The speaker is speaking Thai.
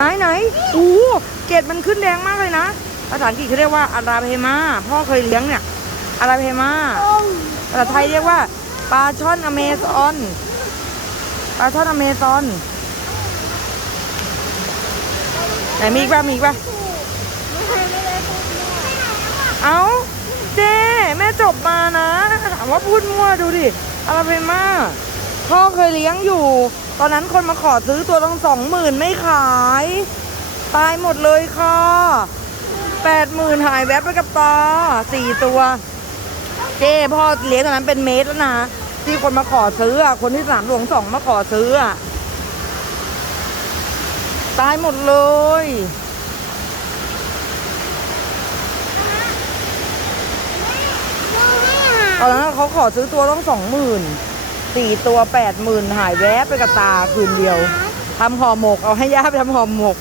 ไหนไหนอู้เกล็ดมันขึ้นแดงมากเลยนะ ภาษาอังกฤษเขาเรียกว่าอาราเพมา พ่อเคยเลี้ยงเนี่ย อาราเพมา ภาษาไทยเรียกว่าปลาช่อนอเมซอน ปลาช่อนอเมซอน ไหนมีอีกป่ะมีอีกป่ะเอาเจ้แม่จบมานะถามว่าพูดมั่วดูดิอาราเพมา พ่อเคยเลี้ยงอยู่ ตอนนั้นคนมาขอซื้อตัวต้องสองหมื่นไม่ขาย ตายหมดเลยค่ะแปดหมื่นหายแวบไปกับตาสี่ตัว เจ้พ่อเลี้ยงตอนนั้นเป็นเมตรแล้วนะที่คนมาขอซื้ออะคนที่สามหลวงสองมาขอซื้ออะตายหมดเลยตอนนั้นเขาขอซื้อตัวต้องสองหมื่น สี่ตัวแปดหมื่นหายแวบไปกับตาคืนเดียวทำห่อหมกเอาให้ย่าไปทำห่อหมก